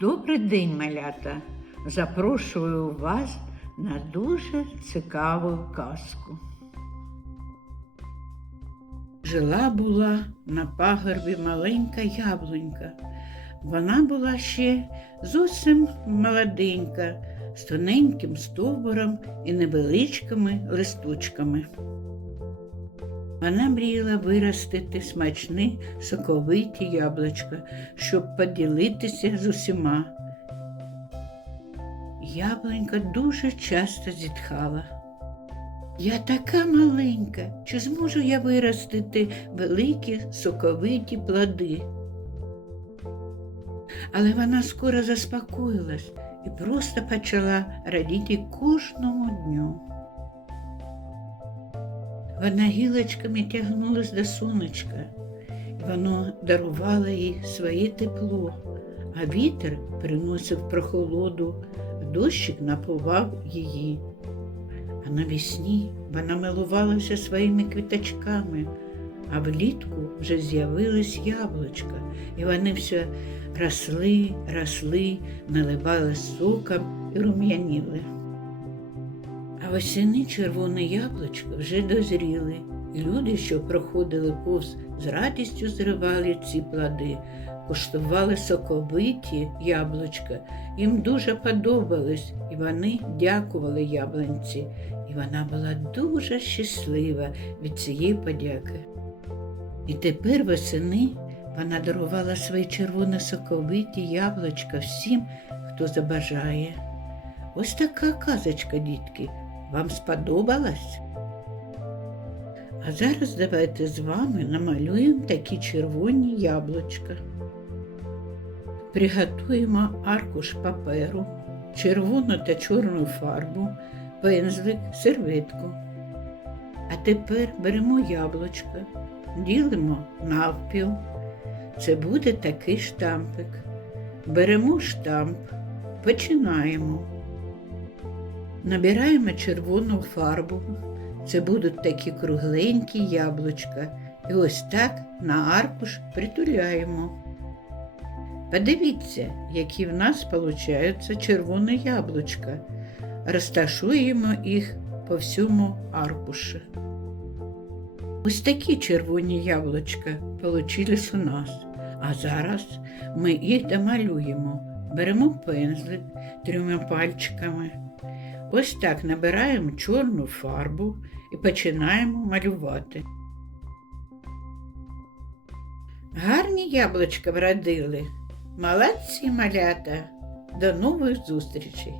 Добрий день, малята! Запрошую вас на дуже цікаву казку. Жила була на пагорбі маленька яблунька. Вона була ще зовсім молоденька, з тоненьким стовбуром і невеличкими листочками. Вона мріяла виростити смачні соковиті яблучка, щоб поділитися з усіма. Яблунька дуже часто зітхала. Я така маленька, чи зможу я виростити великі соковиті плоди? Але вона скоро заспокоїлась і просто почала радіти кожному дню. Вона гілочками тягнулась до сонечка, і воно дарувало їй своє тепло, а вітер приносив прохолоду, дощик напував її. А навесні вона милувалася своїми квіточками, а влітку вже з'явились яблучка, і вони все росли, росли, наливали соком і рум'яніли. А восени червоне яблучко вже дозріли, і люди, що проходили повз, з радістю зривали ці плоди, куштували соковиті яблучка. Їм дуже подобалось, і вони дякували яблунці, і вона була дуже щаслива від цієї подяки. І тепер восени вона дарувала свої червоно соковиті яблучка всім, хто забажає. Ось така казочка, дітки. Вам сподобалась? А зараз давайте з вами намалюємо такі червоні яблучка. Приготуємо аркуш паперу, червону та чорну фарбу, пензлик, серветку. А тепер беремо яблучка, ділимо навпіл. Це буде такий штампик. Беремо штамп, починаємо. Набираємо червону фарбу. Це будуть такі кругленькі яблучка. І ось так на аркуш притуляємо. Подивіться, які в нас получаються червоні яблучка. Розташуємо їх по всьому аркуші. Ось такі червоні яблучка получились у нас. А зараз ми їх домалюємо. Беремо пензлик трьома пальчиками. Ось так набираємо чорну фарбу і починаємо малювати. Гарні яблучка вродили. Молодці малята. До нових зустрічей!